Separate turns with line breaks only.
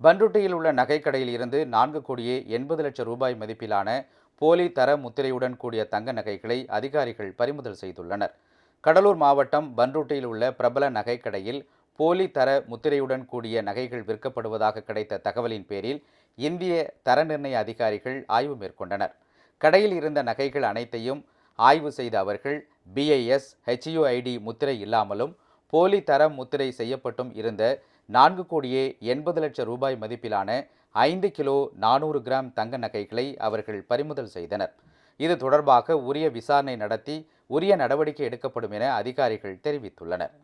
பன்ருட்டியில் உள்ள நகைக்கடையில் இருந்து நான்கு கோடியே எண்பது லட்சம் ரூபாய் மதிப்பிலான போலி தர முத்திரையுடன் கூடிய தங்க நகைகளை அதிகாரிகள் பறிமுதல் செய்துள்ளனர். கடலூர் மாவட்டம் பன்ருட்டியில் உள்ள பிரபல நகைக்கடையில் போலி தர முத்திரையுடன் கூடிய நகைகள் விற்கப்படுவதாக கிடைத்த தகவலின் பேரில் இந்திய தர நிர்ணய அதிகாரிகள் ஆய்வு மேற்கொண்டனர். கடையில் இருந்த நகைகள் அனைத்தையும் ஆய்வு செய்த அவர்கள் பிஐஎஸ் ஹெச்யூஐடி முத்திரை இல்லாமலும் போலி தர முத்திரை செய்யப்பட்டும் இருந்த நான்கு கோடியே எண்பது லட்சம் ரூபாய் மதிப்பிலான ஐந்து கிலோ நானூறு கிராம் தங்க நகைகளை அவர்கள் பறிமுதல் செய்தனர். இது தொடர்பாக உரிய விசாரணை நடத்தி உரிய நடவடிக்கை எடுக்கப்படும் என அதிகாரிகள் தெரிவித்துள்ளனர்.